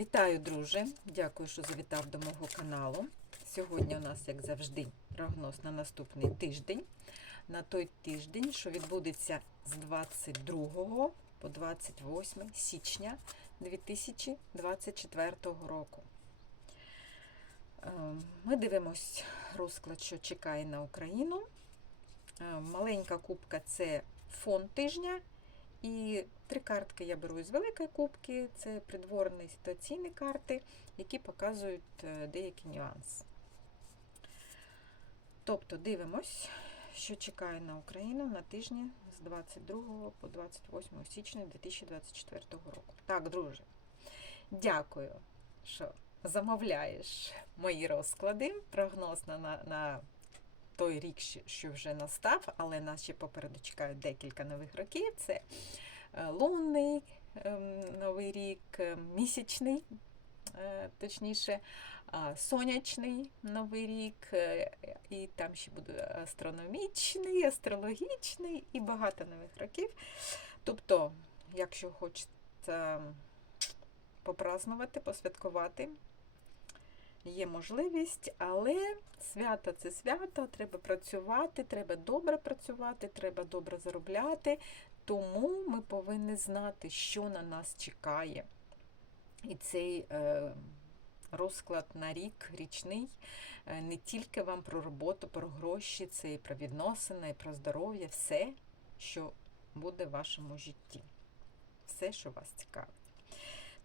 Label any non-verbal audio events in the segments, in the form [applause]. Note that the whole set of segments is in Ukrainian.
Вітаю, друже! Дякую, що завітав до мого каналу. Сьогодні у нас, як завжди, прогноз на наступний тиждень. На той тиждень, що відбудеться з 22 по 28 січня 2024 року. Е, Ми дивимось розклад, що чекає на Україну. Е, Маленька кубка це фон тижня. І три картки я беру із великої кубки, це придворні ситуаційні карти, які показують е, деякі нюанси. Тобто дивимось, що чекає на Україну на тижні з 22 по 28 січня 2024 року. Так, друже, дякую, що замовляєш мої розклади, прогноз на, на той рік, що- вже настав, але нас ще попереду чекають декілька нових років. Це е, лунний ем, новий рік, е, місячний, е, точніше, сонячний новий рік, і там ще буде астрономічний, астрологічний і багато нових років. Тобто, якщо хочете попразнувати, посвяткувати, є можливість, але свято це свято, треба працювати, треба добре працювати, треба добре заробляти. Тому ми повинні знати, що на нас чекає. І цей е, розклад на рік, річний, е, не тільки вам про роботу, про гроші, це і про відносини, і про здоров'я, все, що буде в вашому житті. Все, що вас цікавить.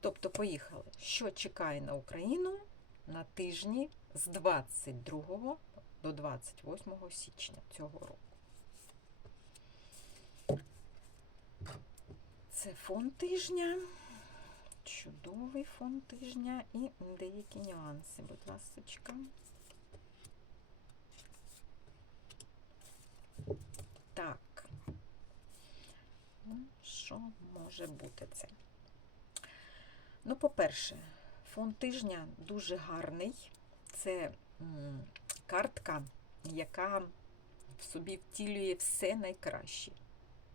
Тобто, поїхали. Що чекає на Україну на тижні з 22 до 28 січня цього року? Це фон тижня. Чудовий фон тижня і деякі нюанси, будь ласка. Так. Ну, Що може бути це? Ну, по-перше, фон тижня дуже гарний. Це картка, яка в собі втілює все найкраще.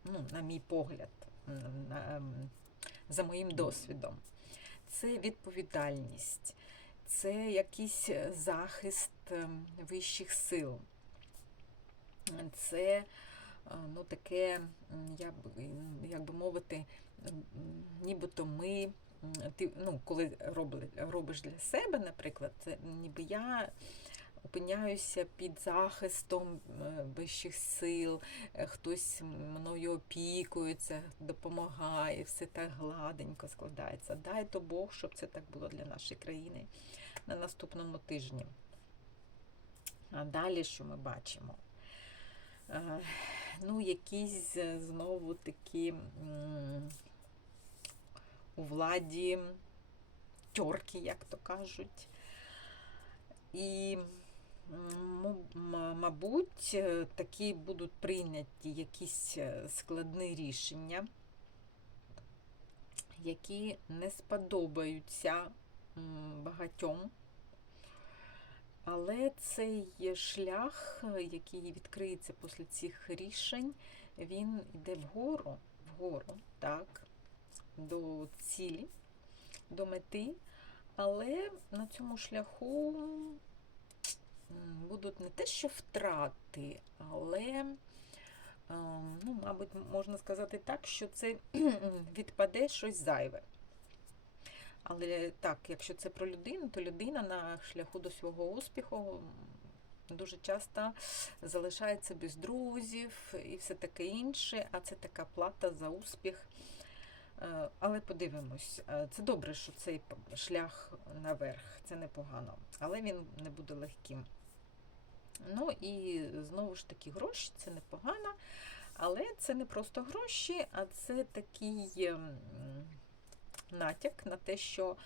Ну, на мій погляд, ем, за моїм досвідом. Це відповідальність, це якийсь захист ем, вищих сил. Це е, ну, таке, як би, мовити, нібито ми, ти, ну, коли робиш, для себе, наприклад, це ніби я опиняюся під захистом е, вищих сил, е, хтось мною опікується, допомагає, все так гладенько складається. Дай то Бог, щоб це так було для нашої країни на наступному тижні. А далі що ми бачимо? Е, Ну, якісь знову такі у владі тьорки, як то кажуть. І, мабуть, е, такі будуть прийняті якісь е, складні рішення, які не сподобаються багатьом. Але цей шлях, який відкриється після цих рішень, він йде вгору, вгору, так, до цілі, до мети. Але на цьому шляху будуть не те, що втрати, але, е, ну, мабуть, можна сказати так, що це [clears throat] відпаде щось зайве. Але так, якщо це про людину, то людина на шляху до свого успіху дуже часто залишається без друзів і все таке інше, а це така плата за успіх. Е, Але подивимось, Е, це добре, що цей шлях наверх, це непогано, але він не буде легким. Ну і знову ж таки гроші це непогано, але це не просто гроші, а це такий ем, натяк на те, що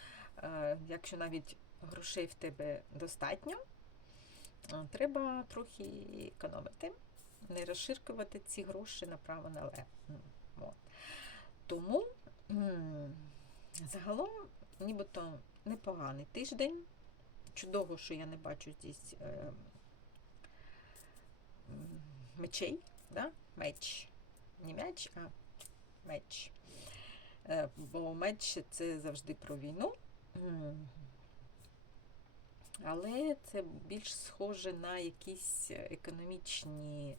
е, якщо навіть грошей в тебе достатньо, треба трохи економити, не розширкувати ці гроші направо налево. Тому загалом нібито непоганий тиждень. Чудово, що я не бачу здесь е, мечей, да? меч. Не м'яч, а меч. Е, Бо меч це завжди про війну. Але це більш схоже на якісь економічні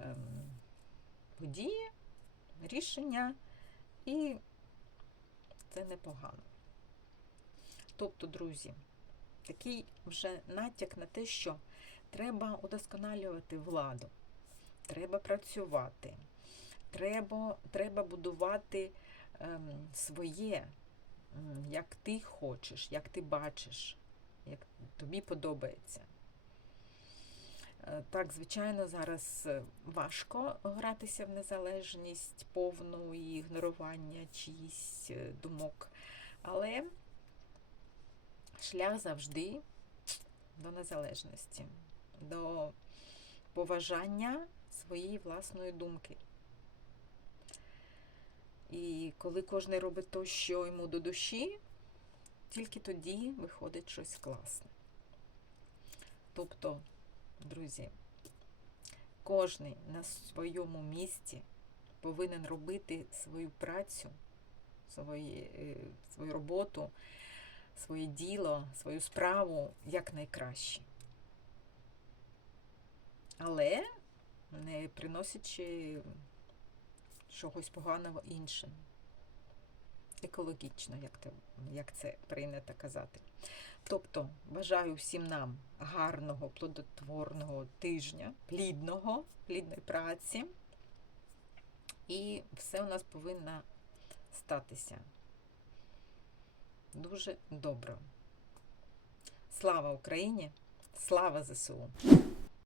ем, події, рішення, і це непогано. Тобто, друзі, такий вже натяк на те, що треба удосконалювати владу, треба працювати, треба, треба будувати ем, своє, як ти хочеш, як ти бачиш, як тобі подобається. Е, Так, звичайно, зараз е, важко гратися в незалежність повну і ігнорування чиїсь е, думок, але шлях завжди до незалежності, до поважання своєї власної думки. І коли кожен робить те, що йому до душі, тільки тоді виходить щось класне. Тобто, друзі, кожен на своєму місці повинен робити свою працю, свої, е, свою роботу, своє діло, свою справу якнайкраще. Але не приносячи чогось поганого іншим. Екологічно, як, те, як це прийнято казати. Тобто бажаю всім нам гарного, плодотворного тижня, плідного, плідної праці. І все у нас повинно статися. Дуже добре. Слава Україні! Слава ЗСУ!